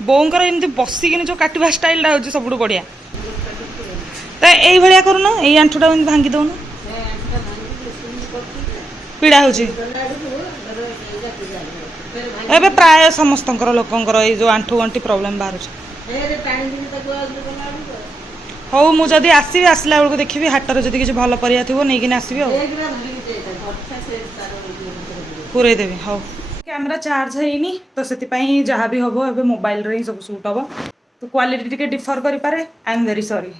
बोंकर एमती बसिकिन जो काटिबा स्टाइलटा होची सबुठु बढ़िया तो यही भाया करूँ यही आंठुटा भांगी दौन पीड़ा होची एबे प्राय समस्त लोकंकर ये जो आंठु गंठी प्रॉब्लम बाहर हौ मुझे आसबि आसला बेलू देखी हाटर जब किसी भल परिया थी नहीं आसबि पूरे देवी हौ कैमरा चार्ज है तो से जहाँ भी हम ए मोबाइल रे सब शूट हम तो क्वालिटी टिके डिफर करें आई एम वेरी सॉरी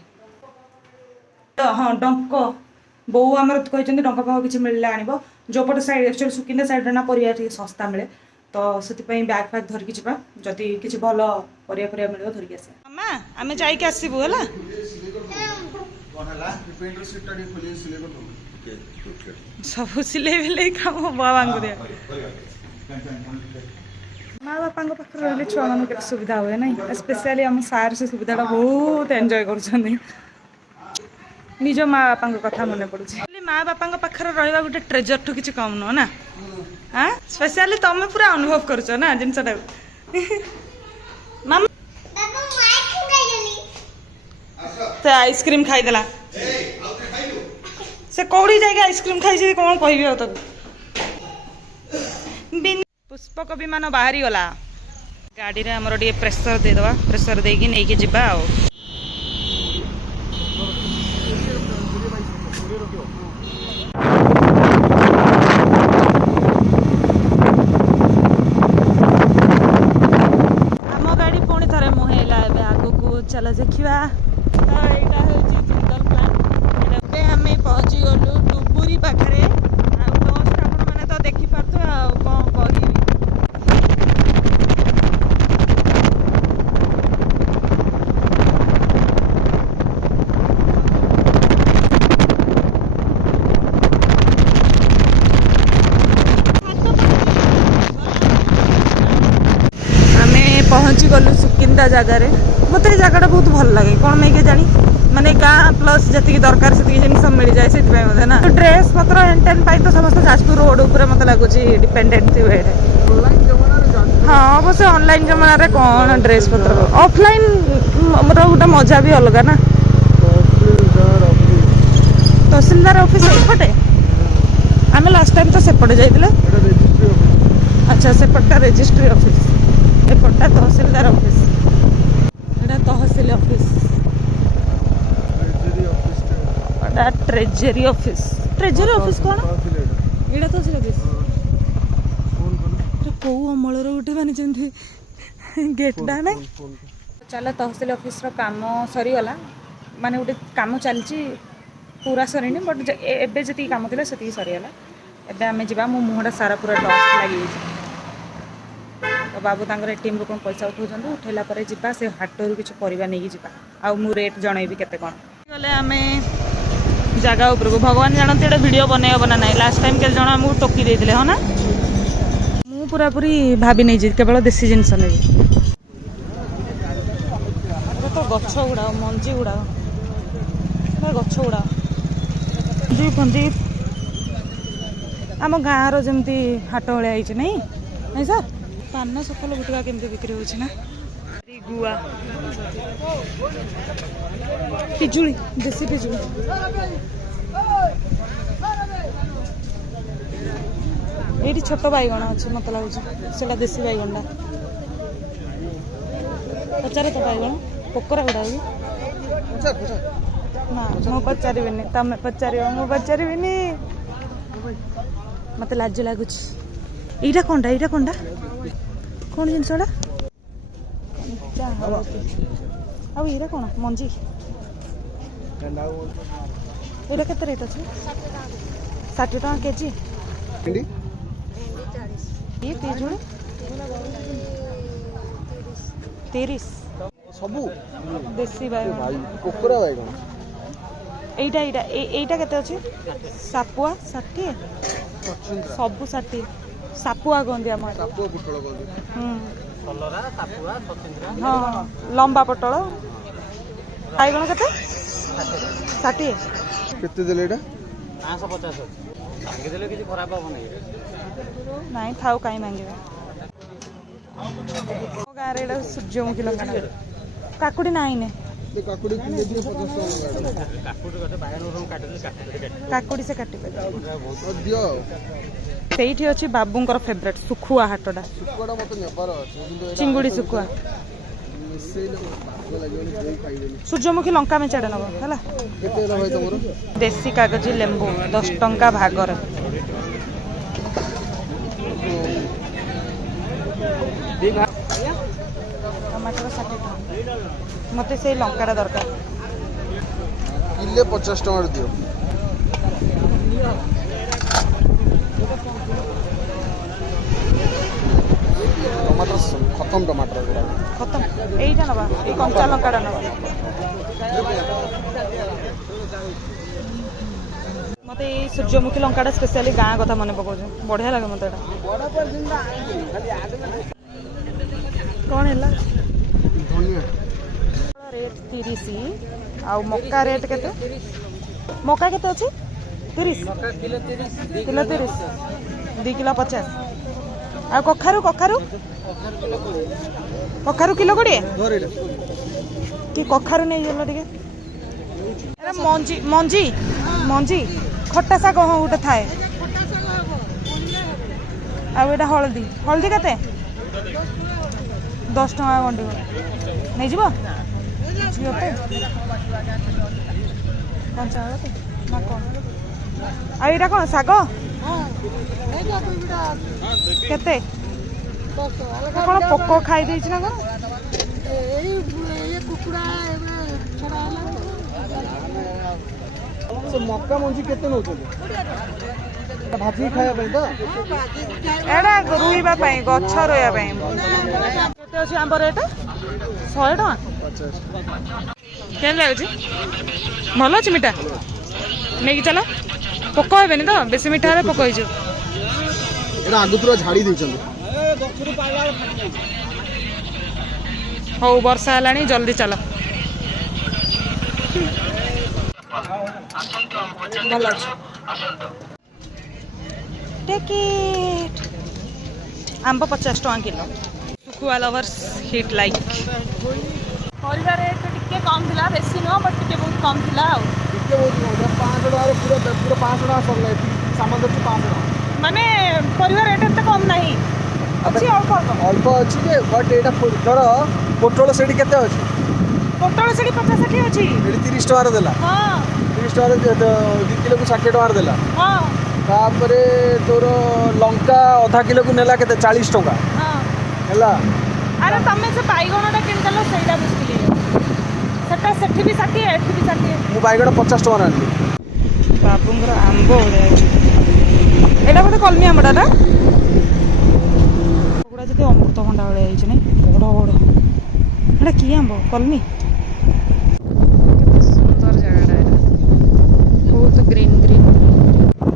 तो हाँ डंक बो आमर कहते डंक पाक किसी मिलले आण जो पटे साइड एक्चुअली सुकिंदा साइड ना परिया सस्ता मिले तो से बैग फैग धरिकी जा जदि किसी भल परिया मिले धरिकी आस मामा आम जाइए आसबू है सब सिले बिले काम बाबा को दिया माँ बापा पाखे रही छुआ मान के सुविधा हुए ना स्पेशली आम सार से सुविधा बहुत एंजॉय कर निज माँ बापा कथा मन पड़े माँ बापा पाखे रहा गोटे ट्रेजर ठू किसी कम नुह ना हाँ स्पेशली तुम पूरा अनुभव कर ना जिनटा मामा तो आइसक्रीम खाईदेला से कौड़ी जाए आइसक्रीम खाई कौन कह तक पुष्पक विमान बाहरी गला गाड़ी रे हमर डी प्रेशर दे दवा प्रेशर देकी नहीं के जिबा आ हम गाड़ी पुणी थरे मुहेला एबे आगो को चला देखिबा तो एटा है सुंदर प्लान एबे हमें पहुंची गलु डुबुरी पाखरे आ जस्ट आपण माने तो देखि पारतो आ कोन कहि पहुँची गलु सुकिंदा जगार मत जगह बहुत भल लगे कौन नहीं के जानी माने गाँ प्लस जी दरकार से जिन मिल जाए से ना तो ड्रेस पत्र एंटेन पाई तो समस्त जाजपुर रोड उपर मत लगुच डिपेंडेंट थी हाँ अवश्य ऑनलाइन जमाना कौन ड्रेस पत्र ऑफलाइन गोटे मजा भी अलग ना तहसीलदार ऑफिस एपटे आम लास्ट टाइम तो सेपटे जाइए अच्छा सेपटा रजिस्ट्री ऑफिस एपटा तहसीलदार ऑफिस एटा तहसील ऑफिस एटा ट्रेजरी ऑफिस कौन एटा तहसील ऑफिस कौ अमलर गोटे माने जेमती गेटटा ना चलो तहसील ऑफिस रो काम सरीगला माने गोटे काम चलची पूरा सरीनी बट एबे जति काम थिला सेति सरीगला एबे आमे जिबा मो मुहडा सारा पूरा डस्ट लागि तो बाबू तांकर एटीएम रो कोन पैसा उठाउछन उठेला परे जिबा से हाटरू किछ परिबा नेकी जिबा आ मु रेट जणैबी केते कोन गले आमे जगह ऊपर को भगवान जानते एटा वीडियो बने बना नाही लास्ट टाइम के जण हमु टोकी देथिले हो ना मु पूरा पूरी भाबी नै जे केवल देसी जिंस नै तो गछ गुडा मंजी गुडा गछ गुडा जी फंजी आम गाँ रो जेमती हाट भले आइछ नहीं नहीं सर पान सकाल गुटका केमती बिक्री होछि ना गुआ पिजुली देसी पिजुली ये छोट बैगण अच्छे मत लगुच से देसी बैगणा पचारे तो बैगण पोकरा गुड़ा ना मु पचारि तमें पचार मु पचारि मत लाज लगुच यहाँ कौनटा कौन जिनसा आईरा कौन मंजी यहाँ के रेट अच्छे 60 टका केजी ये पिजुली 30 सबू देसी बैगण पोकरा बैगण এইটা কেতে আছে সাপুয়া 60 सबू 60 सापुआ कहते आम सापुआ पुटल कहते कलरा सापुआ सचिंद्रा हाँ लंबा पटल बैगण केते 60 केते देले एटा 550 मांगी देले किछि खराब हो नै नहीं थाउ काई मांगे ଗାଁରେ ଏଇଟା ସୂର୍ଯ୍ୟମୁଖୀ ଲଙ୍କା ନା କାକୁଡ଼ି ନାହିଁ ନେ କାକୁଡ଼ି କିଲେ ଦିଏ 50 ଟଙ୍କା। କାକୁଡ଼ି ଗଛ ବାଇଗଣ କାଟିଲେ କାକୁଡ଼ି ସେ କାଟିପାରିବେ ଦିଅ ଆଉ ସେଇଠି ଅଛି ବାବୁଙ୍କର ଫେଭରେଟ୍ ଶୁଖୁଆ ହାଟଟା ଶୁଖୁଆଟା ମୋତେ ନେବାର ଅଛି କିନ୍ତୁ ଚିଙ୍ଗୁଡ଼ି ଶୁଖୁଆ ମିଶେଇଲେ ବାଗ ଲାଗିବନି କେହି ଖାଇବେନି। ସୂର୍ଯ୍ୟମୁଖୀ ଲଙ୍କା ମେଚାଟେ ନେବ ହେଲା କେତେ ହେଲା ଭାଇ ତମର? ଦେଶୀ କାଗଜି ଲେମ୍ବୁ 10 ଟଙ୍କା ଭାଗରେ ଟମାଟର 60 ଟଙ୍କା ମୋତେ ସେଇ ଲଙ୍କାଟା ଦରକାର କିଲେ 50 ଟଙ୍କାରେ ଦିଅ। ଟମାଟର ଖତମ ଟମାଟର ଗୁଡ଼ା ଖତମ ଏଇଟା ନେବା ଏଇ କଞ୍ଚା ଲଙ୍କାଟା ନେବା ମୋତେ ଏଇ ସୂର୍ଯ୍ୟମୁଖୀ ଲଙ୍କାଟା ସ୍ପେଶାଲି ଗାଁ କଥା ମନେ ପକାଉଛି ବଢ଼ିଆ ଲାଗେ ମୋତେ ଏଇଟା କ'ଣ ହେଲା ଧନିଆ ରେଟ୍ 30 ଆଉ ମକା ରେଟ୍ କେତେ ମକା କେତେ ଅଛି 30 କିଲୋ 30 2 କିଲୋ 50 ଆଉ କଖାରୁ କଖାରୁ କଖାରୁ କିଲୋ 20 କି କଖାରୁ ନେଇଗଲ ଟିକେ ଏରା ମଞ୍ଜି ମଞ୍ଜି ମଞ୍ଜି ଖଟା ଶାଗ ହଁ ଗୋଟେ ଥାଏ ଆଉ ଏଇଟା ହଳଦୀ ହଳଦୀ କେତେ 10 ଟଙ୍କା ଗଣ୍ଡି ନେଇଯିବ ଝିଅ ପାଇଁ କଞ୍ଚା ହଳଦୀ ନା କ'ଣ ଆଉ ଏଇଟା କ'ଣ ଶାଗ କେତେ କ'ଣ ପୋକ ଖାଇ ଦେଇଛି ନା କ'ଣ ସେ ମକା ମଞ୍ଜି କେତେ ନେଉଛନ୍ତି ଭାଜିକି ଖାଇବା ପାଇଁ ତ ଏଇଟା ରୋଇବା ପାଇଁ ଗଛ ରୋଇବା ପାଇଁ କେତେ ଅଛି ଆମ୍ବ ରେଟ୍ 100 ଟଙ୍କା କେମିତି ଲାଗୁଛି ଭଲ ଅଛି ମିଠା ନେଇକି ଚାଲ ପୋକ ହେବେନି ତ ବେଶୀ ମିଠା ହେଲେ ପୋକ ହେଇଯିବ ଏଇଟା ଆଗତୁରା ଝାଡ଼ି ଦେଇଛନ୍ତି। ହଉ ବର୍ଷା ହେଲାଣି ଜଲ୍ଦି ଚାଲ ଭଲ ଅଛି ଟିକେଟ୍ ଆମ୍ବ 50 ଟଙ୍କା କିଲୋ ଶୁଖୁଆ ଲଭର୍ସ ହିଟ୍ ଲାଇକ୍ ପରିବା ରେଟ୍ ଟିକେ କମ୍ ଥିଲା ବେଶୀ ନୁହଁ ବଟ୍ ଟିକେ ବହୁତ କମ୍ ଥିଲା ଆଉ ଟିକେ ବହୁତ 500 ଟଙ୍କାରେ ପୁରା 500 ଟଙ୍କା ସରିଲା ସାମାନ ଅଛି 500 ଟଙ୍କା ମାନେ ପରିବା ରେଟ୍ ଏତେ କମ୍ ନାହିଁ ଅଛି ଅଳ୍ପ ଅଳ୍ପ ଅଛି ଯେ ବଟ୍ ଏଇଟା ଧର ପୋଟଳ ସେଠି କେତେ ଅଛି ପୋଟଳ ସେଠି 50-60 ଅଛି ଏଠି 30 ଟଙ୍କାରେ ଦେଲା ହଁ 30 ଟଙ୍କାରେ 2 କିଲୋକୁ 60 ଟଙ୍କାରେ ଦେଲା ହଁ ତାପରେ ତୋର ଲଙ୍କା ଅଧା କିଲୋକୁ ନେଲା କେତେ 40 ଟଙ୍କା ହଁ ହେଲା ଆରେ ତମେ ସେ ବାଇଗଣଟା କିଣିଦେଲ ସେଇଟା ମୁସ୍କିଲ ସେଟା ସେଠି ବି 60 ଏଠି ବି 60 ମୁଁ ବାଇଗଣ 50 ଟଙ୍କା ଆଣିଲି ବାବୁଙ୍କର ଆମ୍ବ ବଢ଼ିଆ ଅଛି ଏଇଟା ବୋଧେ କଲମି ଆମ୍ବଟା ନା ଏଗୁଡ଼ା ଯଦି ଅମୃତଭଣ୍ଡା ଭଳିଆ ହେଇଛି ନାଇଁ ବଡ଼ ବଡ଼ ଏଇଟା କି ଆମ୍ବ କଲମି କେତେ ସୁନ୍ଦର ଜାଗାଟା ଏଇଟା ବହୁତ ଗ୍ରୀନ୍ ଗ୍ରୀନ୍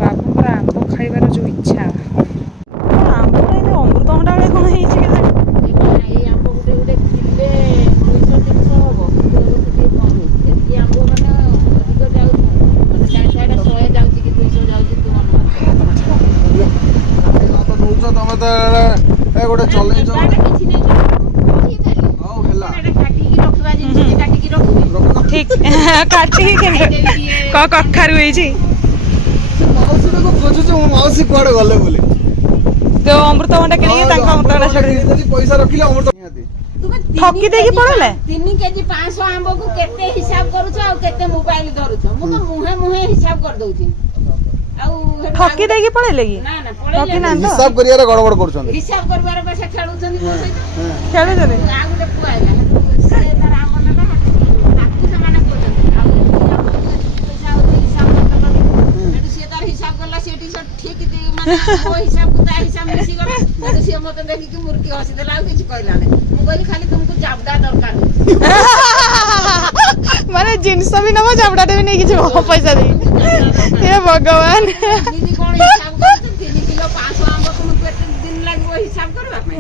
ବାବୁଙ୍କର ଆମ୍ବ ଖାଇବାର ଯେଉଁ ଇଚ୍ଛା ଆମ୍ବଟା ଏମିତି ଅମୃତଭଣ୍ଡା ଭଳିଆ କ'ଣ ହେଇଛି କେଜାଣି ଏଇ ଆମ୍ବ ଗୋଟେ ଗୋଟେ କିଲେ 200-300 ହବ ଟିକେ କମ ଏତିକି ଆମ୍ବ ମାନେ ଅଧିକ ଯାଉଛି ମାନେ ସାଇଡ୍ 100 ଯାଉଛି କି 200 ଯାଉଛି ତୁ ନଉଛ ତମେ ତ ଗୋଟେ ଚଲେଇଛ କିଛି ନାହିଁ ହଉ ହେଲା କାଟିକି ରଖିବା ଜିନିଷ କାଟିକି ରଖିବି ଠିକ୍ କାଟିକି କେମିତି କଖାରୁ ହେଇଛି ମାଉସୀଟାକୁ ଖୋଜୁଛୁ ମୋ ମାଉସୀ କୁଆଡେ ଗଲେ ବୋଲି ଯୋଉ ଅମୃତଭଣ୍ଡା କିଣିକି ତାଙ୍କ ଅମୃତଭଣ୍ଡା ଛାଡ଼ି ପଇସା ରଖିଲେ ଅମୃତ ନିହାତି ଠକି ଦେଇକି ପଳେଇଲେ 3 କେଜି 500 ଆମ୍ବକୁ କେତେ ହିସାବ କରୁଛ ଆଉ କେତେ ମୋବାଇଲ ଧରୁଛ ମୁଁ ତ ମୁହେଁ ମୁହେଁ ହିସାବ କରିଦଉଛି ଆଉ ଠକି ଦେଇକି ପଳେଇଲେ କି ନା ନା ଠକି ପଳେଇଲେ ନାହାନ୍ତି ତ ହିସାବ କରିବାରେ ଗଡବଡ କରୁଛନ୍ତି ହିସାବ କରିବାର ପଇସା ଖେଳୁଛନ୍ତି ମୋ ସହିତ ଖେଳୁଛନ୍ତି ଆଉ ଗୋଟେ ପୁଅ ଆଇଲା ସେ ତାର ଆମ୍ବ ନେଲା ତାକୁ ସେମାନେ କହୁଛନ୍ତି ଆଉ ପଇସା ହଉଛି ହିସାବ କରିଦେବ ସେଠୁ ସିଏ ତାର ହିସାବ କଲା ସେଠି ଠିକ ମାନେ ମୋ ହିସାବକୁ ତା ହିସାବ ମିଶିଗଲା ସେଠୁ ସିଏ ମତେ ଦେଖିକି ମୁର୍କି ହସିଦେଲା ଆଉ କିଛି କହିଲା ନାହିଁ ମୁଁ କହିଲି ଖାଲି ତୁମକୁ ଜାବଡ଼ା ଦରକାର ମାନେ ଜିନିଷ ବି ନବ ଜାବଡ଼ାଟେ ବି ନେଇକି ଯିବ ପଇସା ଦେଇ ହେ ଭଗବାନ ଏମିତି କଣ ହିସାବ କରୁଛୁ 3 କିଲୋ 500 ଆମ୍ବକୁ ମୁଁ କେତେ ଦିନ ଲାଗିବ ହିସାବ କରିବା ପାଇଁ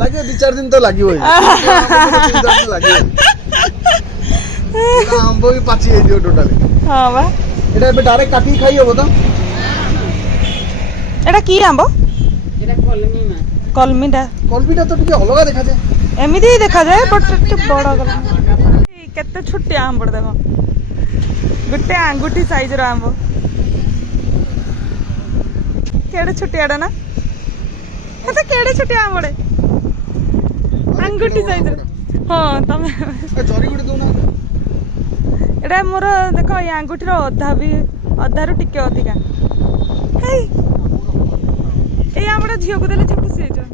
ଲାଗିବ 2-4 ଦିନ ତ ଲାଗିବ ଆମ୍ବ ବି ପାଚି ହେଇଯିବ ଟୋଟାଲି ହଁ ବା ଏଇଟା ଏବେ ଡାଇରେକ୍ଟ କାଟିକି ଖାଇ ହବ ତ ଏଟା କି ଆମ୍ବ ଏଟା କଲମି ମା କଲମିଟା କଲବିଟା ତ ଟିକେ ଅଲଗା ଦେଖାଯାଏ। ଏମିତି ହିଁ ଦେଖାଯାଏ ବଟ୍ ଟିକେ ବଡ଼ କଲମି। କେତେ ଛୋଟିଆ ଆମ୍ବଟା ଦେଖ, ଗୋଟେ ଆଙ୍ଗୁଠି ସାଇଜର ଆମ୍ବ। କେଡ଼େ ଛୋଟିଆଟା ନା, ହେଟା କେଡ଼େ ଛୋଟିଆ ଆମ୍ବଟେ, ଆଙ୍ଗୁଠି ସାଇଜର। ହଁ ତମେ ଜରି ଗୋଟେ ଦଉନାହାନ୍ତି। ଏଇଟା ମୋର ଦେଖ ଏଇ ଆଙ୍ଗୁଠିର ଅଧାରୁ ଟିକେ ଅଧିକା। ହେଇ ଏଇ ଆମ୍ବଟା ଝିଅକୁ ଦେଲେ ଝିଅ ଖୁସି ହେଇଯିବ।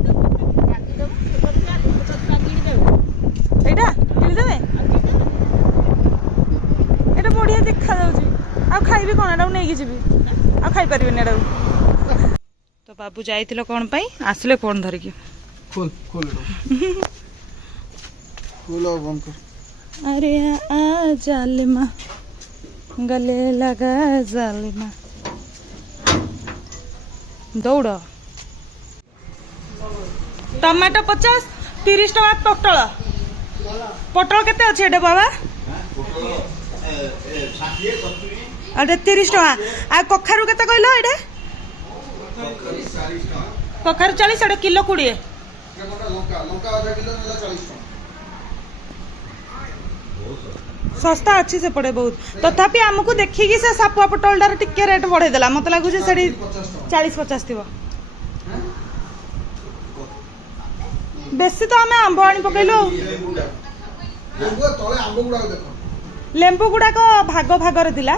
ଏଇଟା କିଣିଦେବେ, ଏଇଟା ବଢିଆ ଦେଖାଯାଉଛି। ଆଉ ଖାଇବି କଣ, ଏଟାକୁ ନେଇକି ଯିବି, ଆଉ ଖାଇପାରିବିନି ଏଟାକୁ। ତ ବାବୁ ଯାଇଥିଲ କଣ ପାଇଁ, ଆସିଲେ କଣ ଧରିକି? ଖୋଲ ଖୋଲ ଖୋଲ ଆଉ ବନ୍ଦ କର। अरे आ जालिमा गले लगा जालिमा दौड़। टमाटो 50, 30 टका पोटल। पोटल केते अच्छे एडे बाबा? अरे 30 टका। आ कखारु केते कहलो एडे? कखारु 40, एडे किलो 20। लंका आधा किलो नेला 40 टका। सस्ता अच्छी से पड़े बहुत। तथापि आमको देखिकी से सापुआ पटलटार टिके रेट बढ़े देला। मत लागु जे सेडी 40-50 थिबो। बेसी तो आमे आंब आनी पकैलो। लेंबू गुडा को भाग भाग रे दिला।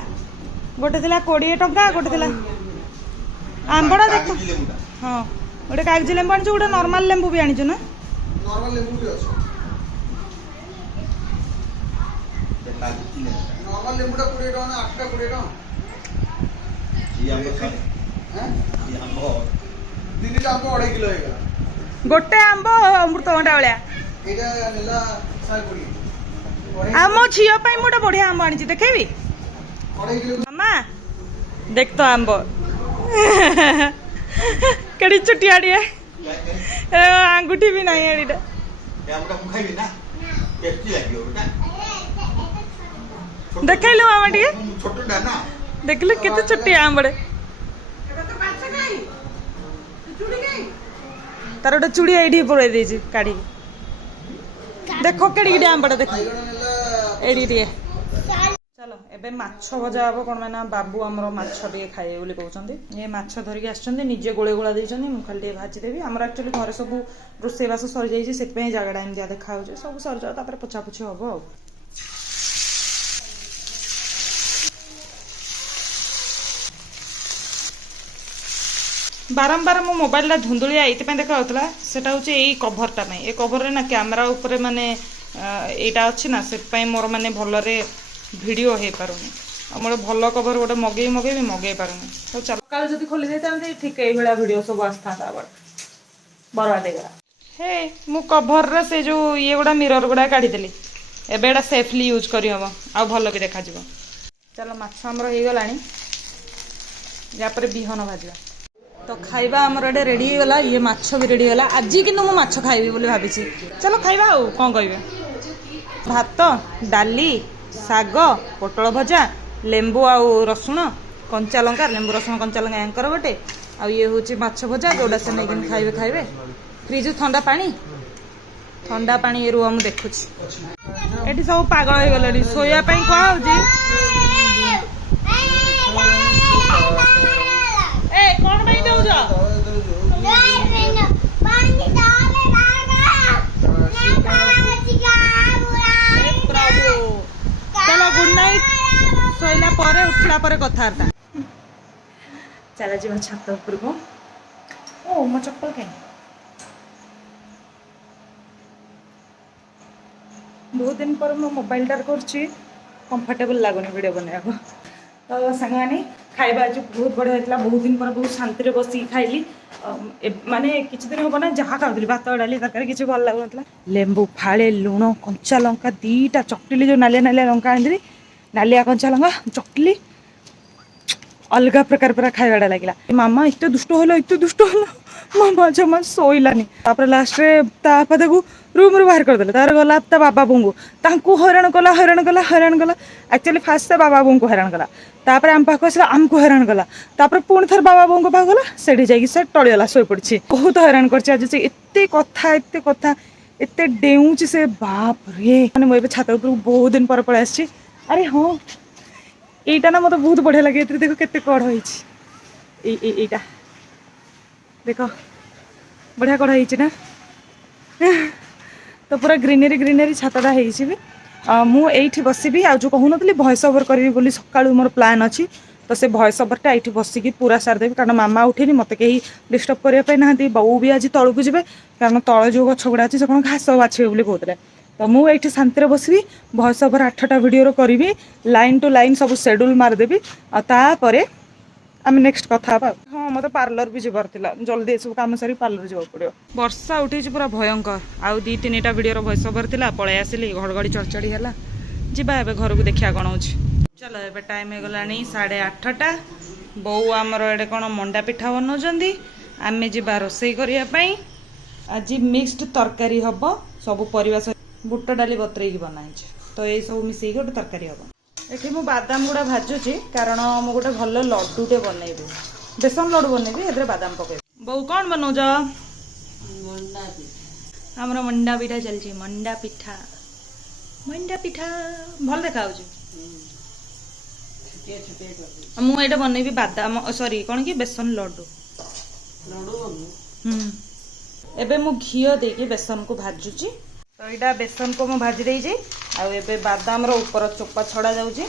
गोटे दिला 20 टका, गोटे दिला आंबड़ा देखो। हां गोटे कागजी लेंबू आनी, गोटे नॉर्मल लेंबू भी आनी छ ना? नॉर्मल लेंबू भी अछि। नॉर्मल लेंबूटा 20 टका ना, 8 टा 20 टका। दिनीटा आंब 2.5 किलो हेगा। गोटे आंब अमृतभंडा वाला एटा नेला 120। आ मो झियो पई मोटा बढ़िया आंब आनी छी, देखेबी? 2.5 किलो। मामा देख तो आंब कड़ी चुटियाड़ी है, आंगूठी भी नहीं है एडीटा। देखैलु मामा टिके, देखलु केते चुटिया आंबड़े। तार गोटे चूड़ी एडी पड़े देछि काढ़ी। देखो केडी केडी आंबड़ा देखो एडी टिके। चलो एबे माछ भजा हबो कोन माने बाबू हमरो माछ टिके खाइए बोली कहउछंती। ए माछ धरिक आछंती, निजे गोळे गोळा देछंती, मु खाली टिके भाजी देबी। हमर एक्चुअली घरे सब रोसे बास सरि जाई छी, सेत पे जागाडा एम दिया देखा होछ। सब सरि जा तापर पछा पुछि हबो। बारंबार मो मोबाइल धुंदुलिया ये देखा होता सेटा हूँ यही कभरटा ये कभर ना कैमेरा उपरे माने एटा अच्छी ना से मोर माने भलरे वीडियो हो पारुनी। मोर भल कभर गोटे मगे मगे पारुनी। तो चल काल जदी खोली देता ठीक यही भाया वीडियो सब आस्था बर्बाद होगा। हे मु कभर रे से जो ये गुड़ा मिरर गुड़ा काढ़ी देली एबे एटा सेफली यूज करी हबो आ भल भी देखा जिवो। चलो माछ हमर हो गलानी, या पर बिहन भाजवा। तो खाइबा आमर एडे रेडी गला, ये माछ भी रेडी गला। आज किंतु मु माछ खाइबी बोली भाभी। चलो खाइबा आ कौन कहबे। भात, डाली, साग, पोटल भजा, लेंबू आउ रसुण, कंचा लंका, लेंबू रसुण कंचा लंका यांकर गोटे आ ये हूँ माछ भजा जोड़ा से नहीं खाइबे खाइबे। फ्रिज ठंडा पानी ये रुआ मु देखुची। एटी सब पागल हो गले सोया कह कौन भाई दो जा चलो गुड नाइट। सोइला परे उठला परे कथार्ता। चला जी छात ऊपर को। ओ मो चप्पल कहीं बहुत दिन पर मो मोबाइल टार करछि कंफर्टेबल लागुनी वीडियो बना को। तो सांगमानी खाइबा आज बहुत बढ़िया होता। बहुत दिन पर बहुत शांति बस खाइली। माने किछि दिन हम ना जहाँ खाऊली भात डाली तरकारी किसी भल लगुन। लेंबू फाड़े लुण कंचा लंका दीटा चकटिली जो नालिया नालिया लंका आनी नालिया कंचा लंका चकटिली अलग प्रकार पूरा खाइबाटा लगे मामा एत दुष्ट हल मामा जमा शोलानी लास्ट रूम रू बाहर करदे तार गला ता बाबा बोंगू तांकू हैरान कला एक्चुअली फास्ट बाबा बोंगू हैरान कला तापर आम पाक आसला आमको हैरान कला तापर पुणी थर बाबा बोंगो पाक गला सेठी जाइए से टळीगला शोई पड़ी बहुत हैरान कर आज से एत कथा एत डेऊँच से बाप रे मैंने मुझे छात उपर बहुत दिन पर पलि आसी अरे हाँ यहीटा ना मतलब बहुत बढ़िया लगे देख केते कढ़ होईटा देख बढ़िया कढ़ होईची ना तो पूरा ग्रीनरी छातटा होईची मुझे बसबी आ जो कहूनी भॉइस ओवर करी बोली सकाळू मोर प्लान अच्छी तो से भॉइस ओवरटा ये बसिकी पूरा सारिदेवी कारण मामा उठेनी मत कहीं डिस्टर्ब करने ना बो भी आज तलू जी कारण तल जो गछ गुड़ा अच्छे से कौन घास बाछे कहते तो मुझे शांति बसबी भॉइस ओवर 8टा वीडियो करी लाइन टू लाइन सब शेड्यूल मारदेवी आतापर आम नेक्स्ट कथा हाँ मत पार्लर भी जबार जल्दी सब कम सारी पार्लर जावा पड़ो वर्षा उठी पूरा भयंकर आउ 2-3टा वीडियो भॉइस ओवर थिला पळै आसिली घड़घड़ी चढ़चढ़ी है जीवा ए घर को देखा कौन हो चलो ए टाइम हो गला 8:30 बो आमर एडे कौन मंडा पिठा बनाऊँ आम जा रोसई करने आज मिक्सड तरकारी हम सब परिवा बुट डाली बतरे बनाई तो ये सब मिसई गोटे तरकारी हम ये मु बादाम गुड़ा भाजुची कारण मु गोटे भल लड्डूटे बनइबी बेसन लड्डू बनइबी ए बादाम पकई बो कौन बनाऊज आमर मंडा पिठा चलती मंडा पिठा भल देखा मुझे बनइबी बादाम सॉरी कौन कि बेसन लड्डू एबे मु घिओ देके बेसन को भाजुची तो यहाँ बेसन को मुझे भाजी देजी आबे बादाम ऊपर चोपा छड़ा जाऊँगी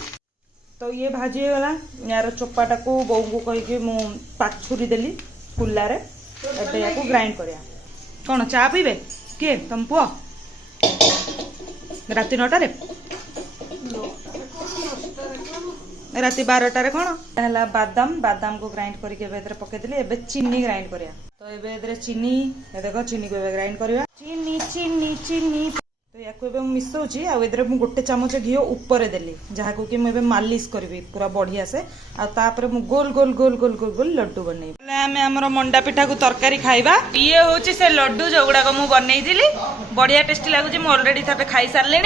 तो ये भाजी गला यार चोपाटा को बो को कहीकि मु पाछुरी देली कुल्लारे एबे या ग्राइंड करिया कौन चा पीबे किए तुम पुआ राति 9टारे राति 12टारे कौन है बादाम को ग्राइंड करके पकईदेली एबे चीनी ग्राइंड करिया तो ये चीनी देख चीनी को ग्राइंड करवा चीनी तो या मिसौची आदि गोटे चामच घी ऊपर देली जहाँ को कि मुझे मालिश करी पूरा बढ़िया से आपर गोल गोल गोल गोल गोल गोल लड्डू बनई आम मंडा पिठा को तरकारी खाइबा ये हूँ से लड्डू जो गुड़ाक मुझे बनई बढ़िया टेस्टी लगुच मुझे अलरेडी थे खाई सारे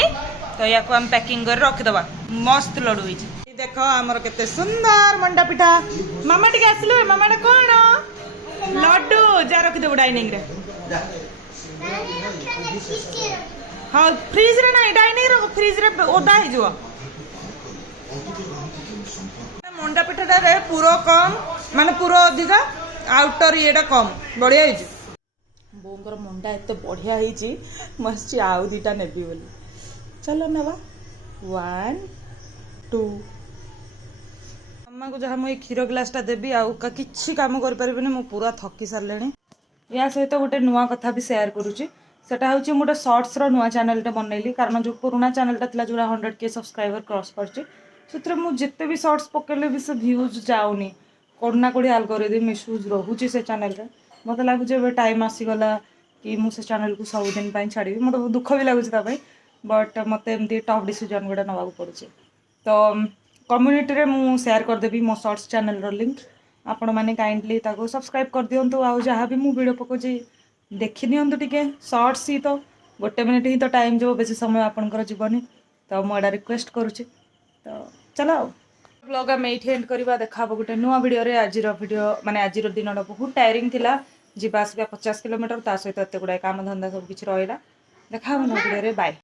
तो या पैकिंग कर रखिदबा मस्त लड्डू होती देख आमर केते सुंदर मंडा पिठा मामा टिके आसिलु मामाटा कौन लड्डू जा रखिदेव डाइनिंग रे हाँ फ्रिज रे ना डाइनिंग रे फ्रिज रे ओदा ही जो मंडा पिठाटा रे पूरा कम माने पूरा अधिका आउटर येटा कम बढ़िया होई बोंगर मंडा एते बढ़िया होई मस्त आउ 2टा नेबी बोली चलो नवा 1 2 मामा को जहाँ मुझे क्षीर ग्लासटा देवी आउ किसी कम कर पूरा थकी सारे या सहित गोटे नुआ कथा भी शेयर करुँची सेटा हूँ गोटे शॉर्ट्स नुआ चैनलटे बनइली कारण जो पुराना चैनलटा था जो 100K सब्सक्राइबर क्रॉस कर मुझे भी शॉर्ट्स पकड़े भी से व्यूज जाऊनी कोड़ना कोड़ी एल्गोरिदम इश्यूज रोचे से चैनल मत लगुच टाइम आसीगला कि मुझे चैनल को सबुदिन छाड़ी मत दुख भी लगुच बट मत एमती टफ डिसीजन गुड़ा नवा पड़े तो कम्युनिटी रे मु शेयर करदेवी मो शॉर्ट्स चैनल लिंक आपण मैंने काइंडली ताको सब्सक्राइब कर दिंतु आउ जहाँ भी मु वीडियो पकाउची देखी दिंतु टिके शॉर्ट्स ही तो 1 मिनिट ही तो टाइम जो बेसी समय आपनकर जीवनी तो मुझे रिक्वेस्ट करुच्ची तो चलो ब्लॉग आम ये एंड करवा देखा गोटे नुआ वीडियो रे आज माने आज दिन बहुत टायरिंग थिला जीवा आसवा 50 किलोमीटर ता सहित एत गुड़ाए काम धंदा सब किसी रहा देखा नुआ वीडियो रे बाय।